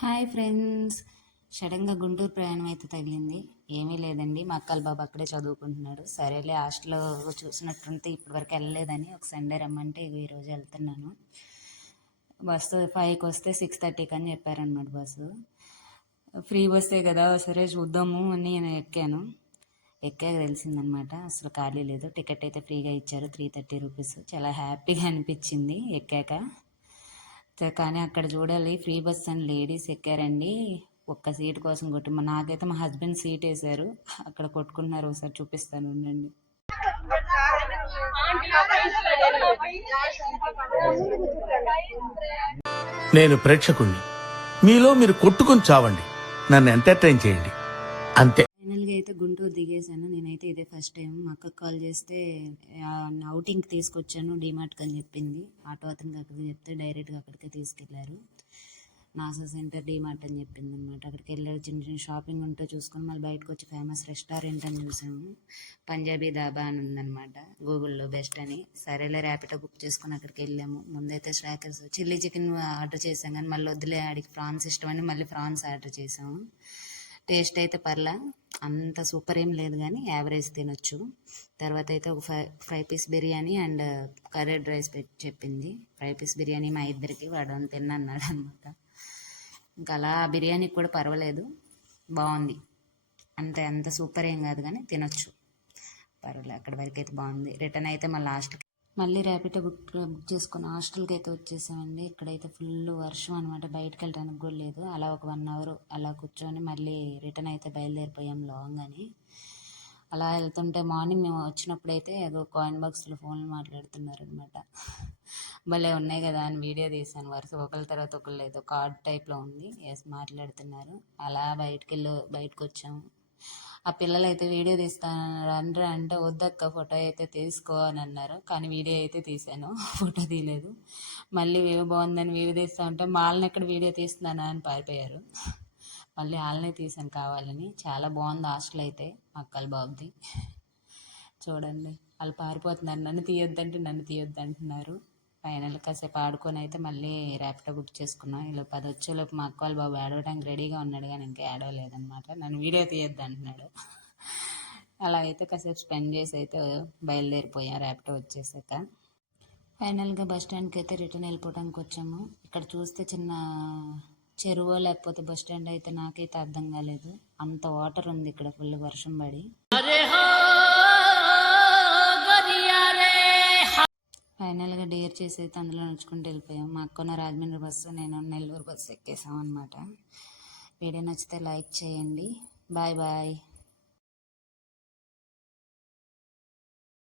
Hi friends. సడన్గా గుంటూరు ప్రయాణం అయితే తగిలింది. ఏమీ లేదండి, మా అక్కల బాబు అక్కడే చదువుకుంటున్నాడు. సరేలే హాస్టల్లో చూసినట్టుంటే ఇప్పటివరకు వెళ్ళలేదని ఒక సండే రమ్మంటే ఈరోజు వెళ్తున్నాను. బస్సు 5కి వస్తే 6:30కి అని చెప్పారనమాట. బస్సు ఫ్రీ బస్సే కదా, సరే చూద్దాము అని నేను ఎక్కాక తెలిసిందనమాట అసలు ఖాళీ లేదు. టికెట్ అయితే ఫ్రీగా ఇచ్చారు, 330 రూపీస్. చాలా హ్యాపీగా అనిపించింది ఎక్కాక. కానీ అక్కడ చూడాలి, ఫ్రీ బస్ అని లేడీస్ ఎక్కారండి. ఒక్క సీట్ కోసం నాకైతే మా హస్బెండ్ సీట్ వేశారు, అక్కడ కొట్టుకున్నారు. ఒకసారి చూపిస్తాను ఉండండి. నేను ప్రేక్షకుణ్ణి, మీలో మీరు కొట్టుకుని చావండి, నన్ను ఎంటర్టైన్ చేయండి అంతే. ఫైనల్గా అయితే గుంటూరు దిగేశాను. నేనైతే ఇదే ఫస్ట్ టైం. మా అక్కకు కాల్ చేస్తే అవుటింగ్కి తీసుకొచ్చాను డీమార్ట్కి అని చెప్పింది. ఆటో అతనికి అక్కడికి చెప్తే డైరెక్ట్గా అక్కడికే తీసుకెళ్లారు. నాసా సెంటర్ డీమార్ట్ అని చెప్పింది అనమాట. అక్కడికి వెళ్ళారు, చిన్న చిన్న షాపింగ్ ఉంటే చూసుకొని మళ్ళీ బయటకు వచ్చి ఫేమస్ రెస్టారెంట్ అని చూసాము. పంజాబీ దాబా అని ఉందన్నమాట, గూగుల్లో బెస్ట్ అని. సరేలే ర్యాపిడో బుక్ చేసుకొని అక్కడికి వెళ్ళాము. ముందైతే స్నాకర్స్ చిల్లీ చికెన్ ఆర్డర్ చేసాం, కానీ మళ్ళీ వద్దులే, ఆడికి ఫ్రాన్స్ ఇష్టం అని మళ్ళీ ఫ్రాన్స్ ఆర్డర్ చేసాము. టేస్ట్ అయితే పర్లా, అంత సూపర్ ఏం లేదు కానీ యావరేజ్ తినొచ్చు. తర్వాత అయితే ఒక fry piece biryani and curried rice చెప్పింది. ఫ్రై పీస్ బిర్యానీ మా ఇద్దరికి, వాడు అని తిన్నాడు అనమాట. ఇంకా అలా బిర్యానీ కూడా పర్వాలేదు, బాగుంది. అంత సూపర్ ఏం కాదు కానీ తినొచ్చు, పర్వాలేదు. అక్కడి వరకు అయితే బాగుంది. రిటర్న్ అయితే మళ్ళీ ర్యాపిడో బుక్ చేసుకుని హాస్టల్కి అయితే వచ్చేసామండి. ఇక్కడైతే ఫుల్ వర్షం అనమాట, బయటకు వెళ్ళడానికి కూడా లేదు. అలా ఒక 1 అవర్ అలా కూర్చొని మళ్ళీ రిటర్న్ అయితే బయలుదేరిపోయాం లాంగ్ అని. అలా వెళ్తుంటే మార్నింగ్ మేము వచ్చినప్పుడైతే ఏదో కాయిన్ బాక్స్లో ఫోన్లు మాట్లాడుతున్నారు అనమాట. భలే ఉన్నాయి కదా అని వీడియో తీశాను. వరుస ఒకరి తర్వాత ఒకళ్ళు ఏదో కార్డ్ టైప్లో ఉంది, మాట్లాడుతున్నారు. అలా బయటకు వచ్చాము. ఆ పిల్లలు అయితే వీడియో తీస్తాను అంటే వద్దక్క ఫోటో అయితే తీసుకో అని అన్నారు, కానీ వీడియో అయితే తీశాను, ఫోటో తీయలేదు. మళ్ళీ వ్యూ బాగుందని వీడియో తీస్తా ఉంటే వాళ్ళని ఎక్కడ వీడియో తీస్తున్నానా అని పారిపోయారు. మళ్ళీ వాళ్ళనే తీసాను కావాలని. చాలా బాగుంది హాస్టల్ అయితే మా అక్కల బాబుది. చూడండి, వాళ్ళు పారిపోతున్నారు, నన్ను తీయొద్దు అంటున్నారు. ఫైనల్ కాసేపు ఆడుకొని అయితే మళ్ళీ ర్యాపిడో బుక్ చేసుకున్నాం. ఇలా 10 వచ్చేలోపు మా అక్క వాళ్ళ బాబు ఏడవడానికి రెడీగా ఉన్నాడు, కానీ ఇంకా ఏడవలేదన్నమాట. నన్ను వీడియో తీయొద్దు అంటున్నాడు. అలా అయితే కాసేపు స్పెండ్ చేసి అయితే బయలుదేరిపోయాం ర్యాపిడో వచ్చేసాక. ఫైనల్గా బస్ స్టాండ్కి అయితే రిటర్న్ వెళ్ళిపోవడానికి వచ్చాము. ఇక్కడ చూస్తే చిన్న చెరువు లేకపోతే బస్ స్టాండ్ అయితే నాకైతే అర్థం కాలేదు. అంత వాటర్ ఉంది ఇక్కడ, ఫుల్ వర్షం పడి. ఫైనల్గా డేర్ చేసి అయితే అందులో నడుచుకుంటూ వెళ్ళిపోయాం. మా అక్కన రాజమండ్రి బస్సు, నేను నెల్లూరు బస్సు ఎక్కేసాం అనమాట. వీడియో నచ్చితే లైక్ చేయండి. Bye bye.